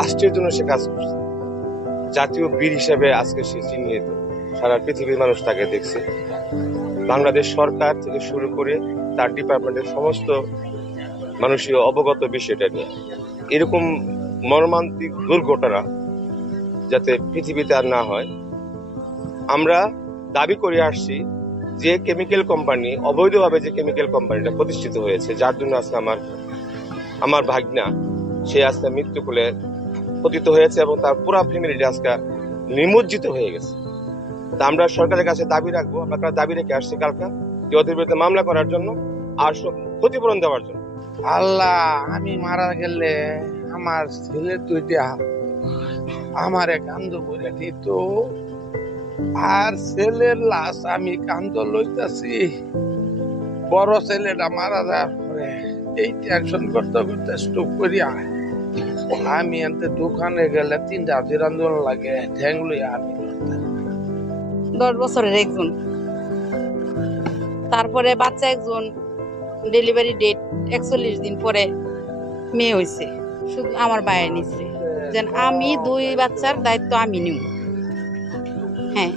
রাষ্ট্রের জন্য সে কাজ করছে। জাতীয় বীর হিসেবে আজকে সে চিহ্নিত। সারা পৃথিবীর মানুষ তাকে দেখছে। বাংলাদেশ সরকার থেকে শুরু করে তার ডিপার্টমেন্টের সমস্ত মানুষই অবগত বিষয়টা নিয়ে। এরকম মর্মান্তিক দুর্ঘটনা যাতে পৃথিবীতে আর না হয়, আমরা দাবি করে আসছি যে কেমিক্যাল কোম্পানি, অবৈধভাবে যে কেমিক্যাল কোম্পানিটা প্রতিষ্ঠিত হয়েছে, যার জন্য আজকে আমার আমার ভাগনা, সে আজকে মৃত্যু কোলে পতিত হয়েছে এবং তার পুরা ফ্যামিলিটি আজকে নিমজ্জিত হয়ে গেছে। তা আমরা সরকারের কাছে দাবি রাখব, আমরা দাবি রেখে আসছি কালকা যে ওদের বিরুদ্ধে মামলা করার জন্য আর ক্ষতিপূরণ দেওয়ার জন্য। আল্লাহ, আমি মারা গেলে আমার ছেলে দুইটা আমারে কান্দ করে দিত আর ছেলের লাশ আমি কান্দ লইতাছি। বড় ছেলেটা মারা যাওয়ার পরে এই টেনশন করতে করতে স্টক করিয়া আমি এতে দোকানে গেলে তিনটা জিরান্দন লাগে ঠ্যাং আমি দশ বছরের একজন। তারপরে বাচ্চা একজন ডেলিভারি ডেট একচল্লিশ দিন পরে মেয়ে হয়েছে শুধু আমার বাইরে নিচ্ছে যেন আমি দুই বাচ্চার দায়িত্ব আমি নিব। হ্যাঁ।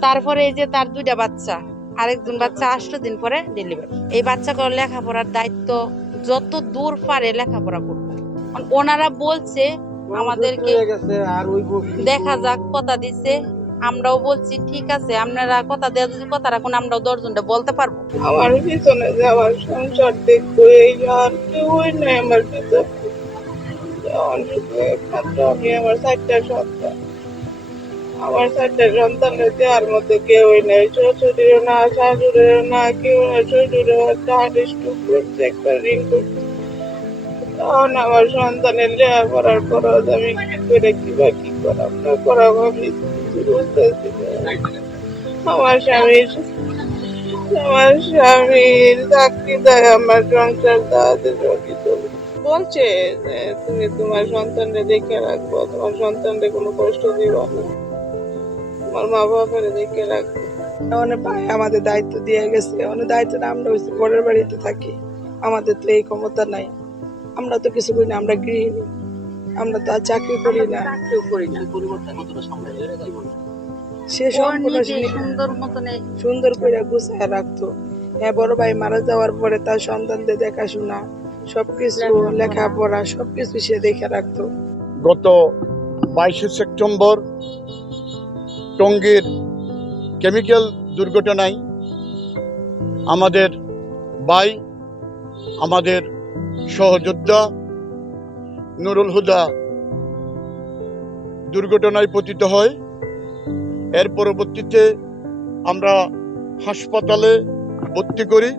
তারপরে এই যে তার দুইটা বাচ্চা, আরেকজন বাচ্চা আষ্ট দিন পরে ডেলিভারি এই বাচ্চাগুলো লেখাপড়ার দায়িত্ব যত দূর পারে লেখাপড়া করব ওনারা বলছে আমাদেরকে দেখা যাক কথা দিছে। আমরাও বলছি ঠিক আছে আপনারা কথা দেওয়া যদি কথা রাখুন আমরাও দশজনটা বলতে পারব। আমার পিছনে যাওয়ার সংসার দেখব এই আর কেউই নাই আমার পিছনে। আমি আমার চারটা সন্তান। আমার চারটা সন্তানের দেওয়ার মতো কেউই নেই। শ্বশুরেরও না শাশুড়েরও না কেউ না। শ্বশুরের হার্ট স্ট্রোক করছে একবার রিং করছে। তখন আমার সন্তানের লেখাপড়ার খরচ আমি কি করে কি বা কি করাম? না করাম আমি কিছু বুঝতেছি আমার স্বামীর আমার স্বামীর চাকরি দেয়, আমার সংসার দাঁড়াতে রকিত বলছে যে, তুমি তোমার সন্তানরে দেখে রাখব, তোমার সন্তানরে কোনো কষ্ট দিবা না। তোমার মা বাবারে দেখে রাখব। অনেক ভাই আমাদের দায়িত্ব দিয়ে গেছে। অনেক দায়িত্ব আমরা পরের বাড়িতে থাকি। আমাদের তো এই ক্ষমতা নাই। আমরা তো কিছু করি না আমরা গৃহিণী। আমরা তো আর চাকরি করি না। সে সম্পূর্ণ নিজে সে- সুন্দর মতন সুন্দর করে গুছায় রাখতো। হ্যাঁ বড় ভাই মারা যাওয়ার পরে তার সন্তানদের দেখাশোনা সবকিছু লেখাপড়া সবকিছু সে দেখে রাখতো। গত বাইশে সেপ্টেম্বর টঙ্গীর কেমিক্যাল দুর্ঘটনায় আমাদের ভাই আমাদের সহযোদ্ধা নুরুল হুদা দুর্ঘটনায় পতিত হয়। এর পরবর্তীতে আমরা হাসপাতালে ভর্তি করি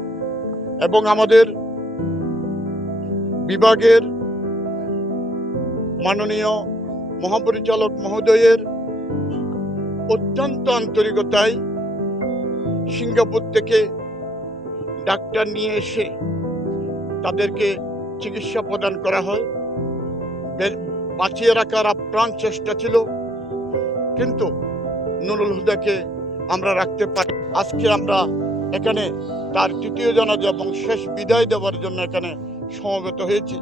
এবং আমাদের বিভাগের মাননীয় মহাপরিচালক মহোদয়ের অত্যন্ত আন্তরিকতায় সিঙ্গাপুর থেকে ডাক্তার নিয়ে এসে তাদেরকে চিকিৎসা প্রদান করা হয়। বাঁচিয়ে রাখার আপ্রাণ চেষ্টা ছিল। কিন্তু নুরুল হুদাকে আমরা রাখতে পারি। আজকে আমরা এখানে তার তৃতীয় জানাজা এবং শেষ বিদায় দেওয়ার জন্য এখানে সমবেত হয়েছি।